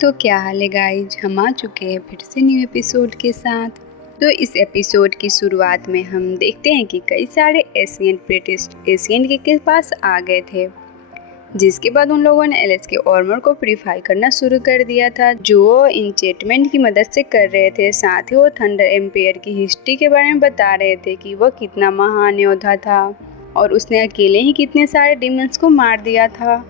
तो क्या हाल है गाइज, हम आ चुके हैं फिर से न्यू एपिसोड के साथ। तो इस एपिसोड की शुरुआत में हम देखते हैं कि कई सारे एशियन ब्रिटिश एशियन के पास आ गए थे, जिसके बाद उन लोगों ने एलेक्स के आर्मर को प्यूरिफाई करना शुरू कर दिया था, जो वो इंचेंटमेंट की मदद से कर रहे थे। साथ ही वो थंडर एम्पायर की हिस्ट्री के बारे में बता रहे थे कि वह कितना महान योद्धा था और उसने अकेले ही कितने सारे डिमंस को मार दिया था।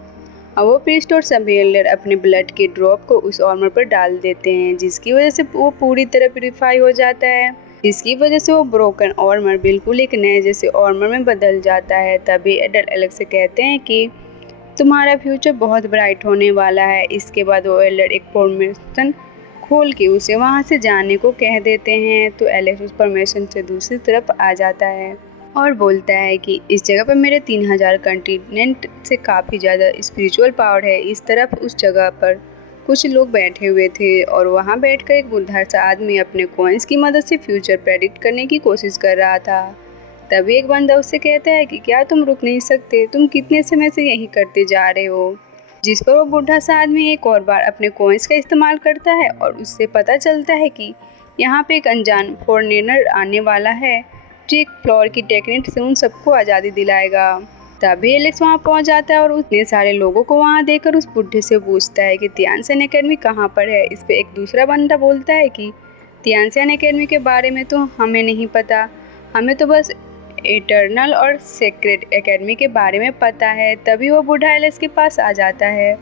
अब वो प्रीस्ट और सभी एल्डर अपने ब्लड के ड्रॉप को उस आर्मर पर डाल देते हैं, जिसकी वजह से वो पूरी तरह प्यूरिफाई हो जाता है, जिसकी वजह से वो ब्रोकन आर्मर बिल्कुल एक नए जैसे आर्मर में बदल जाता है। तभी एडल्ट एलेक्स से कहते हैं कि तुम्हारा फ्यूचर बहुत ब्राइट होने वाला है। इसके बाद वो एल्डर एक परमिशन खोल के उसे वहाँ से जाने को कह देते हैं। तो एलेक्स उस परमिशन से दूसरी तरफ आ जाता है और बोलता है कि इस जगह पर मेरे 3000 कंटिनेंट से काफ़ी ज़्यादा स्पिरिचुअल पावर है। इस तरफ उस जगह पर कुछ लोग बैठे हुए थे और वहाँ बैठकर एक बुढ़ा सा आदमी अपने कॉइन्स की मदद से फ्यूचर प्रेडिक्ट करने की कोशिश कर रहा था। तभी एक बंदा उससे कहता है कि क्या तुम रुक नहीं सकते, तुम कितने समय से यही करते जा रहे हो। जिस पर वो बुढ़ा सा आदमी एक और बार अपने कॉइन्स का इस्तेमाल करता है और उससे पता चलता है कि यहाँ पे एक अनजान फॉरेनर आने वाला है, जो एक फ्लोर की टेक्निक से उन सबको आज़ादी दिलाएगा। तभी एलेक्स वहाँ पहुँच जाता है और उतने सारे लोगों को वहाँ देखकर उस बुढ़े से पूछता है कि तियानसेन एकेडमी कहाँ पर है। इस पे एक दूसरा बंदा बोलता है कि तियानसेन एकेडमी के बारे में तो हमें नहीं पता, हमें तो बस इटर्नल और सेक्रेट एकेडमी के बारे में पता है। तभी वो बूढ़ा एलेक्स के पास आ जाता है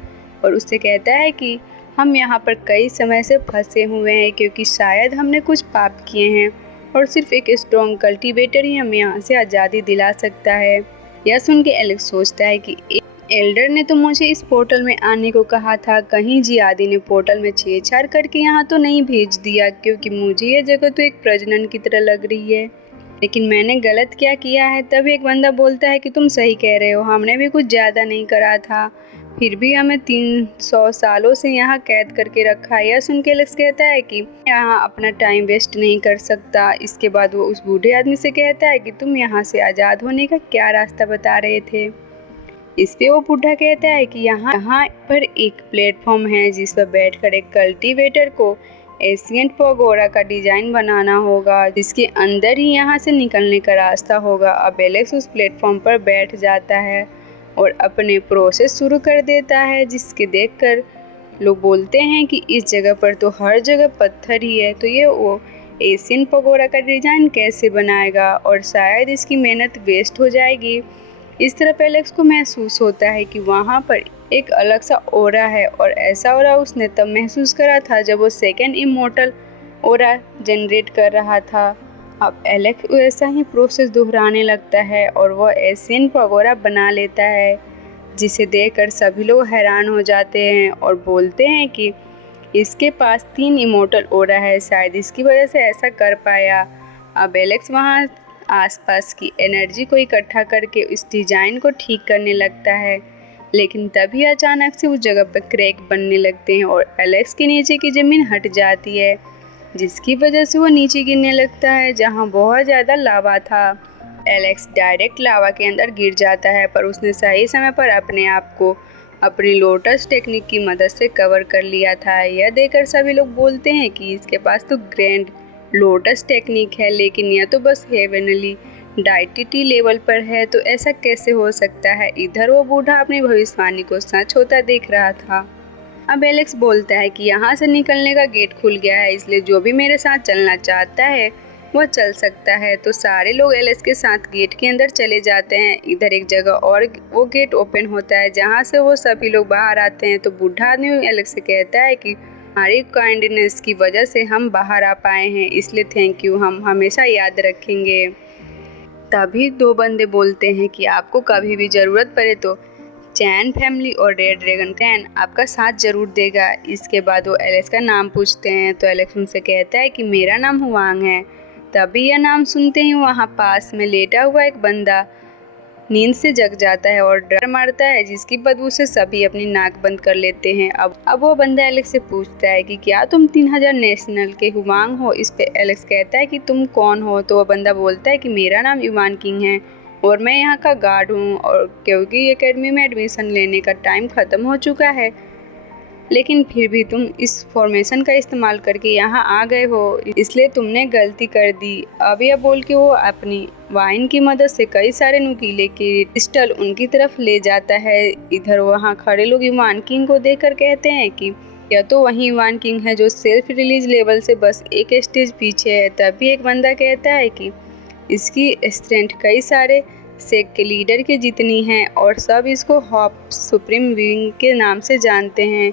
और उससे कहता है कि हम यहाँ पर कई समय से फंसे हुए हैं, क्योंकि शायद हमने कुछ पाप किए हैं और सिर्फ एक स्ट्रॉन्ग कल्टीवेटर ही हमें यहाँ से आज़ादी दिला सकता है। यह सुन के एलेक्स सोचता है कि एल्डर ने तो मुझे इस पोर्टल में आने को कहा था, कहीं जियादी ने पोर्टल में छेड़छाड़ करके यहाँ तो नहीं भेज दिया, क्योंकि मुझे यह जगह तो एक प्रजनन की तरह लग रही है, लेकिन मैंने गलत क्या किया है। तब एक बंदा बोलता है कि तुम सही कह रहे हो, हमने भी कुछ ज़्यादा नहीं करा था, फिर भी हमें 300 सालों से यहाँ कैद करके रखा है। यह सुन के एलेक्स कहता है कि यहाँ अपना टाइम वेस्ट नहीं कर सकता। इसके बाद वो उस बूढ़े आदमी से कहता है कि तुम यहाँ से आज़ाद होने का क्या रास्ता बता रहे थे। इस पे वो बूढ़ा कहता है कि यहाँ पर एक प्लेटफॉर्म है जिस पर बैठकर एक कल्टीवेटर को एशियंट पगोड़ा का डिजाइन बनाना होगा, जिसके अंदर ही यहाँ से निकलने का रास्ता होगा। अब एलेक्स उस प्लेटफॉर्म पर बैठ जाता है और अपने प्रोसेस शुरू कर देता है, जिसके देखकर लोग बोलते हैं कि इस जगह पर तो हर जगह पत्थर ही है, तो ये वो एशियन पगोड़ा का डिजाइन कैसे बनाएगा और शायद इसकी मेहनत वेस्ट हो जाएगी। इस तरफ एलेक्स को महसूस होता है कि वहाँ पर एक अलग सा ओरा है, और ऐसा ओरा उसने तब महसूस करा था जब वो सेकेंड इमोर्टल ओरा जनरेट कर रहा था। अब एलेक्स वैसा ही प्रोसेस दोहराने लगता है और वह एशियन पगोड़ा बना लेता है, जिसे देखकर सभी लोग हैरान हो जाते हैं और बोलते हैं कि इसके पास 3 इमोर्टल ओरा है, शायद इसकी वजह से ऐसा कर पाया। अब एलेक्स वहाँ आसपास की एनर्जी को इकट्ठा करके इस डिज़ाइन को ठीक करने लगता है, लेकिन तभी अचानक से उस जगह पर क्रैक बनने लगते हैं और एलेक्स के नीचे की ज़मीन हट जाती है, जिसकी वजह से वो नीचे गिरने लगता है जहाँ बहुत ज़्यादा लावा था। एलेक्स डायरेक्ट लावा के अंदर गिर जाता है, पर उसने सही समय पर अपने आप को अपनी लोटस टेक्निक की मदद से कवर कर लिया था। यह देखकर सभी लोग बोलते हैं कि इसके पास तो ग्रैंड लोटस टेक्निक है, लेकिन यह तो बस हेवनली डाइटिटी लेवल पर है, तो ऐसा कैसे हो सकता है। इधर वो बूढ़ा अपनी भविष्यवाणी को सच होता देख रहा था। अब एलेक्स बोलता है कि यहाँ से निकलने का गेट खुल गया है, इसलिए जो भी मेरे साथ चलना चाहता है वह चल सकता है। तो सारे लोग एलेक्स के साथ गेट के अंदर चले जाते हैं। इधर एक जगह और वो गेट ओपन होता है जहाँ से वो सभी लोग बाहर आते हैं। तो बूढ़ा आदमी एलेक्स से कहता है कि हमारी काइंडनेस की वजह से हम बाहर आ पाए हैं, इसलिए थैंक यू, हम हमेशा याद रखेंगे। तभी 2 बंदे बोलते हैं कि आपको कभी भी ज़रूरत पड़े तो चैन फैमिली और रेड ड्रैगन क्लैन आपका साथ ज़रूर देगा। इसके बाद वो एलेक्स का नाम पूछते हैं, तो एलेक्स उनसे कहता है कि मेरा नाम हुआंग है। तभी यह नाम सुनते ही वहाँ पास में लेटा हुआ एक बंदा नींद से जग जाता है और डर मारता है, जिसकी बदबू से सभी अपनी नाक बंद कर लेते हैं। अब वो बंदा एलेक्स से पूछता है कि क्या तुम 3000 नेशनल के हुआंग हो। इस पे एलेक्स कहता है कि तुम कौन हो। तो वो बंदा बोलता है कि मेरा नाम युवान किंग है और मैं यहाँ का गार्ड हूँ, और क्योंकि एकेडमी में एडमिशन लेने का टाइम ख़त्म हो चुका है, लेकिन फिर भी तुम इस फॉर्मेशन का इस्तेमाल करके यहाँ आ गए हो, इसलिए तुमने गलती कर दी। अब यह बोल के वो अपनी वाइन की मदद से कई सारे नुकीले क्रिस्टल उनकी तरफ ले जाता है। इधर वहाँ खड़े लोग इवान किंग को देखकर कहते हैं कि यह तो वही इवान किंग है जो सेल्फ रिलीज लेवल से बस एक स्टेज पीछे है। तभी एक बंदा कहता है कि इसकी स्ट्रेंथ कई सारे सेक्ट के लीडर के जितनी है और सब इसको हॉप सुप्रीम विंग के नाम से जानते हैं।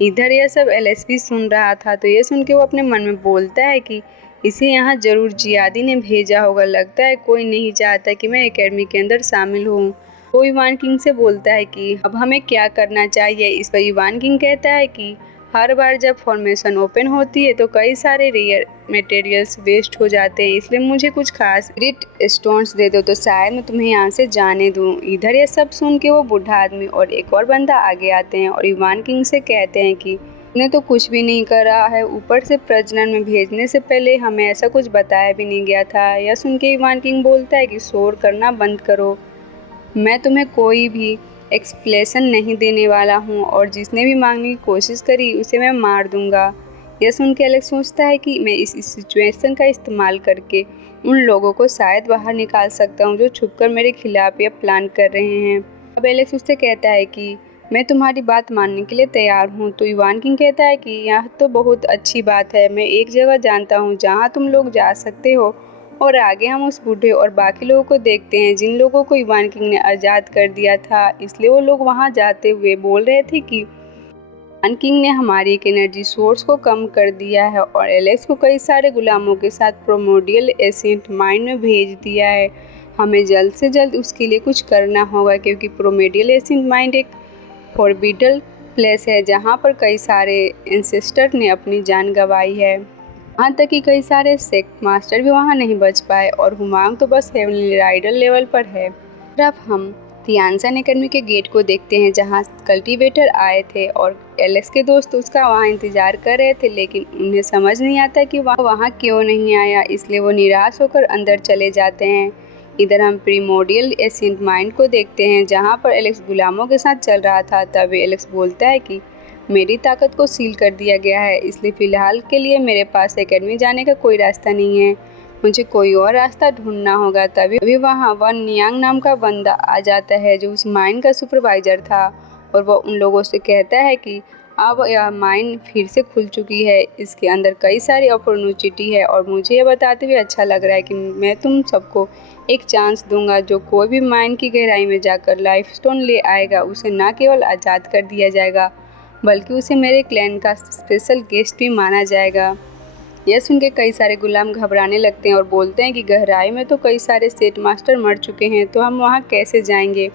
इधर यह सब एलएसपी सुन रहा था, तो ये सुन के वो अपने मन में बोलता है कि इसे यहाँ जरूर जियादी ने भेजा होगा। लगता है कोई नहीं चाहता कि मैं एकेडमी के अंदर शामिल हूँ। वो इवान किंग से बोलता है कि अब हमें क्या करना चाहिए। इस पर इवान किंग कहता है कि हर बार जब फॉर्मेशन ओपन होती है तो कई सारे रेयर मटेरियल्स वेस्ट हो जाते हैं, इसलिए मुझे कुछ खास ग्रिट स्टोन्स दे दो तो शायद मैं तुम्हें यहाँ से जाने दूँ। इधर ये सब सुन के वो बूढ़ा आदमी और एक और बंदा आगे आते हैं और इवान किंग से कहते हैं कि ने तो कुछ भी नहीं करा है, ऊपर से प्रजनन में भेजने से पहले हमें ऐसा कुछ बताया भी नहीं गया था। यह सुन के इवान किंग बोलता है कि शोर करना बंद करो, मैं तुम्हें कोई भी एक्सप्लेनेशन नहीं देने वाला हूँ और जिसने भी मांगने की कोशिश करी उसे मैं मार दूंगा। यह सुन के एलेक्स सोचता है कि मैं इस सिचुएशन का इस्तेमाल करके उन लोगों को शायद बाहर निकाल सकता हूँ जो छुपकर मेरे खिलाफ यह प्लान कर रहे हैं। अब एलेक्स उससे कहता है कि मैं तुम्हारी बात मानने के लिए तैयार हूँ। तो इवान किंग कहता है कि यह तो बहुत अच्छी बात है, मैं एक जगह जानता हूँ जहाँ तुम लोग जा सकते हो। और आगे हम उस बूढ़े और बाकी लोगों को देखते हैं जिन लोगों को इवान किंग ने आज़ाद कर दिया था। इसलिए वो लोग वहाँ जाते हुए बोल रहे थे कि इवान किंग ने हमारी एक एनर्जी सोर्स को कम कर दिया है और एलेक्स को कई सारे गुलामों के साथ प्रोमोडियल एसेंट माइंड में भेज दिया है। हमें जल्द से जल्द उसके लिए कुछ करना होगा क्योंकि प्रोमोडियल एसेंट माइंड एक फॉरबिडन प्लेस है जहाँ पर कई सारे एंसेस्टर ने अपनी जान गंवाई है। यहाँ तक कि कई सारे सेक्ट मास्टर भी वहाँ नहीं बच पाए और हुमांग तो बस हेवनली राइडर लेवल पर है। अब हम थियानसन एकेडमी के गेट को देखते हैं जहाँ कल्टीवेटर आए थे और एलेक्स के दोस्त उसका वहाँ इंतजार कर रहे थे, लेकिन उन्हें समझ नहीं आता कि वहाँ क्यों नहीं आया, इसलिए वो निराश होकर अंदर चले जाते हैं। इधर हम प्रीमोडियल एसेंट माइंड को देखते हैं जहाँ पर एलेक्स गुलामों के साथ चल रहा था। तभी एलेक्स बोलता है कि मेरी ताकत को सील कर दिया गया है, इसलिए फ़िलहाल के लिए मेरे पास एकेडमी जाने का कोई रास्ता नहीं है, मुझे कोई और रास्ता ढूंढना होगा। तभी वहाँ वन नियांग नाम का बंदा आ जाता है जो उस माइन का सुपरवाइज़र था और वह उन लोगों से कहता है कि अब यह माइन फिर से खुल चुकी है, इसके अंदर कई सारी अपॉर्चुनिटी है और मुझे यह बताते हुए अच्छा लग रहा है कि मैं तुम सबको एक चांस दूंगा। जो कोई भी माइन की गहराई में जाकर लाइफ स्टोन ले आएगा उसे न केवल आज़ाद कर दिया जाएगा बल्कि उसे मेरे क्लैन का स्पेशल गेस्ट भी माना जाएगा। यह सुन के कई सारे गुलाम घबराने लगते हैं और बोलते हैं कि गहराई में तो कई सारे सेट मास्टर मर चुके हैं, तो हम वहाँ कैसे जाएंगे,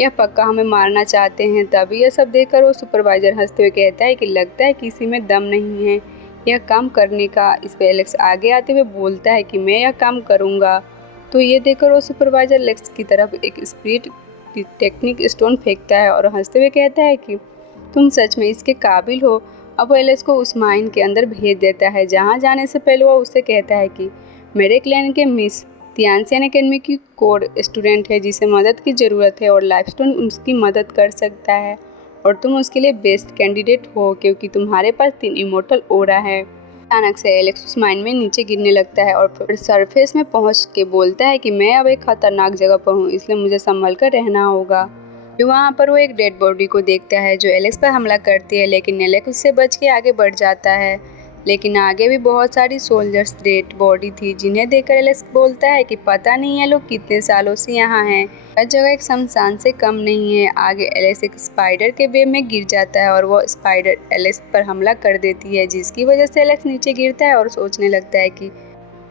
यह पक्का हमें मारना चाहते हैं। तभी यह सब देखकर वो सुपरवाइज़र हंसते हुए कहता है कि लगता है किसी में दम नहीं है यह काम करने का। इस पर एलेक्स आगे आते हुए बोलता है कि मैं यह काम करूँगा। तो ये देखकर वो सुपरवाइज़र एलेक्स की तरफ एक स्पिरिट टेक्निक स्टोन फेंकता है और हंसते हुए कहता है कि तुम सच में इसके काबिल हो। अब वो एलेक्स को उस माइन के अंदर भेज देता है जहाँ जाने से पहले वो उससे कहता है कि मेरे क्लैन के मिस थियानसन एकेडमी की कोर स्टूडेंट है जिसे मदद की ज़रूरत है और लाइफस्टोन उसकी मदद कर सकता है और तुम उसके लिए बेस्ट कैंडिडेट हो क्योंकि तुम्हारे पास 3 इमोर्टल ओरा है। अचानक से एलेक्स उस माइन में नीचे गिरने लगता है और फिर सरफेस में पहुंच के बोलता है कि मैं अब एक खतरनाक जगह पर हूँ, इसलिए मुझे संभल कर रहना होगा। वहाँ पर वो एक डेड बॉडी को देखता है जो एलेक्स पर हमला करती है, लेकिन एलेक्स उससे बच के आगे बढ़ जाता है। लेकिन आगे भी बहुत सारी सोल्जर्स डेड बॉडी थी जिन्हें देखकर एलेक्स बोलता है कि पता नहीं है लोग कितने सालों से यहाँ हैं, हर जगह एक शमशान से कम नहीं है। आगे एलेक्स एक स्पाइडर के वेब में गिर जाता है और वो स्पाइडर एलेक्स पर हमला कर देती है, जिसकी वजह से एलेक्स नीचे गिरता है और सोचने लगता है कि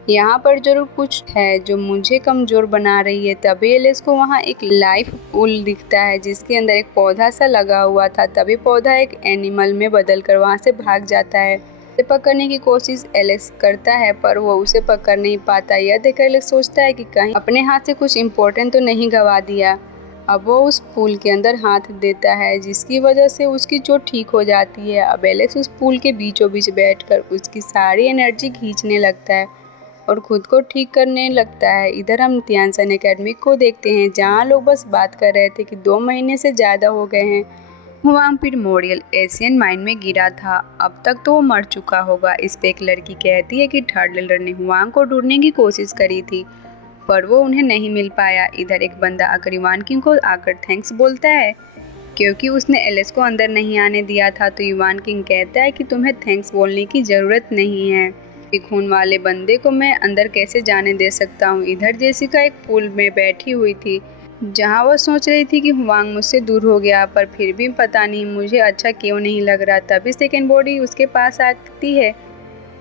यहाँ पर जरूर कुछ है जो मुझे कमज़ोर बना रही है। तभी एलेक्स को वहाँ एक लाइफ पूल दिखता है जिसके अंदर एक पौधा सा लगा हुआ था। तभी पौधा एक एनिमल में बदलकर वहाँ से भाग जाता है। उसे पकड़ने की कोशिश एलेक्स करता है पर वो उसे पकड़ नहीं पाता। यह देखकर एलेक्स सोचता है कि कहीं अपने हाथ से कुछ इम्पोर्टेंट तो नहीं गंवा दिया। अब वो उस पूल के अंदर हाथ देता है जिसकी वजह से उसकी चोट ठीक हो जाती है। अब एलेक्स उस पूल के बीचों बीच बैठकर उसकी सारी एनर्जी खींचने लगता है और खुद को ठीक करने लगता है। इधर हम थियानसन एकेडमी को देखते हैं जहाँ लोग बस बात कर रहे थे कि 2 महीने से ज़्यादा हो गए हैं हुआंग प्रिमोरियल एशियन माइन में गिरा था, अब तक तो वो मर चुका होगा। इस पे एक लड़की कहती है कि थर्ड लेडर ने हुआंग को ढूंढने की कोशिश करी थी पर वो उन्हें नहीं मिल पाया। इधर एक बंदा आकर युवान किंग को आकर थैंक्स बोलता है क्योंकि उसने एलिस को अंदर नहीं आने दिया था। तो युवान किंग कहता है कि तुम्हें थैंक्स बोलने की ज़रूरत नहीं है, एक खून वाले बंदे को मैं अंदर कैसे जाने दे सकता हूँ। इधर जेसिका एक पूल में बैठी हुई थी जहाँ वो सोच रही थी कि हुआंग मुझसे दूर हो गया पर फिर भी पता नहीं मुझे अच्छा क्यों नहीं लग रहा। तभी सेकेंड बॉडी उसके पास आती है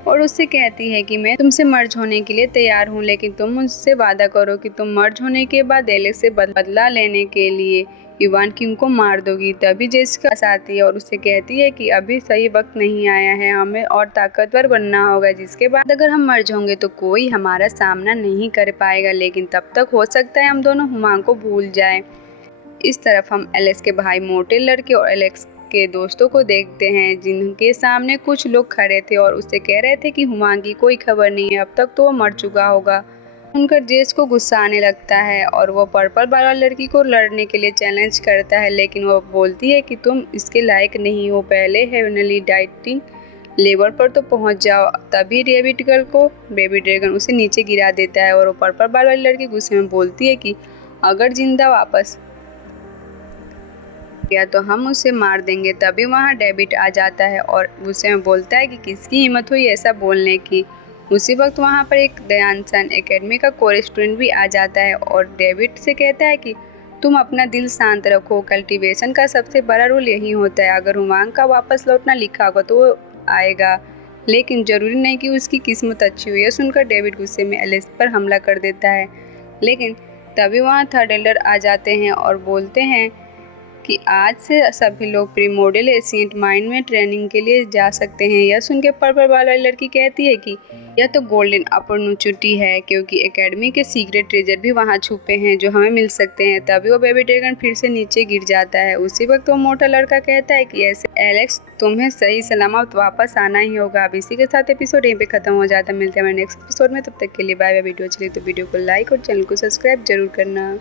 और उससे कहती है कि मैं तुमसे मर्ज होने के लिए तैयार हूँ, लेकिन तुम मुझसे वादा करो कि तुम मर्ज होने के बाद एलेक्स से बदला लेने के लिए युवान किंग को मार दोगी। तभी जेसिका पास आती है और उससे कहती है कि अभी सही वक्त नहीं आया है, हमें और ताकतवर बनना होगा, जिसके बाद अगर हम मर्ज होंगे तो कोई हमारा सामना नहीं कर पाएगा, लेकिन तब तक हो सकता है हम दोनों हुआंग को भूल जाएं। इस तरफ हम एलेक्स के भाई मोटे लड़के और एलेक्स के दोस्तों को देखते हैं जिनके सामने कुछ लोग खड़े थे और उससे कह रहे थे कि हुआंग की कोई खबर नहीं है, अब तक तो वो मर चुका होगा। उनका जेस को गुस्सा आने लगता है और वो पर्पल वाला लड़की को लड़ने के लिए चैलेंज करता है, लेकिन वो बोलती है कि तुम इसके लायक नहीं हो, पहले हेवनली डाइटिंग लेवल पर तो पहुंच जाओ। तभी रेबिट गर्ल को बेबी ड्रैगन उसे नीचे गिरा देता है और वो पर्पल वाली लड़की गुस्से में बोलती है कि अगर जिंदा वापस गया तो हम उसे मार देंगे। तभी वहाँ डेविड आ जाता है और गुस्से में बोलता है कि किसकी हिम्मत हुई ऐसा बोलने की। उसी वक्त वहाँ पर एक दयानसन एकेडमी का कोर स्टूडेंट भी आ जाता है और डेविड से कहता है कि तुम अपना दिल शांत रखो, कल्टीवेशन का सबसे बड़ा रूल यही होता है, अगर हुआंग का वापस लौटना लिखा होगा तो वो आएगा, लेकिन जरूरी नहीं कि उसकी किस्मत अच्छी हुई है। सुनकर डेविड गुस्से में एलिस पर हमला कर देता है, लेकिन तभी वहाँ थर्ड एल्डर आ जाते हैं और बोलते हैं कि आज से सभी लोग प्रीमोर्डियल एशिएंट माइन में ट्रेनिंग के लिए जा सकते हैं। यह सुन के पर्पल वाली लड़की कहती है कि यह तो गोल्डन अपॉर्चुनिटी है क्योंकि एकेडमी के सीक्रेट ट्रेजर भी वहाँ छुपे हैं जो हमें मिल सकते हैं। तभी वो बेबी ड्रैगन फिर से नीचे गिर जाता है। उसी वक्त वो मोटा लड़का कहता है कि ऐसे एलेक्स तुम्हें सही सलामत वापस आना ही होगा। अब इसी के साथ एपिसोड यहीं पे खत्म हो जाता है। मिलते हैं हमारे नेक्स्ट एपिसोड में, तब तक के लिए बाय बाय। वीडियो अच्छी लगी तो वीडियो को लाइक और चैनल को सब्सक्राइब जरूर करना।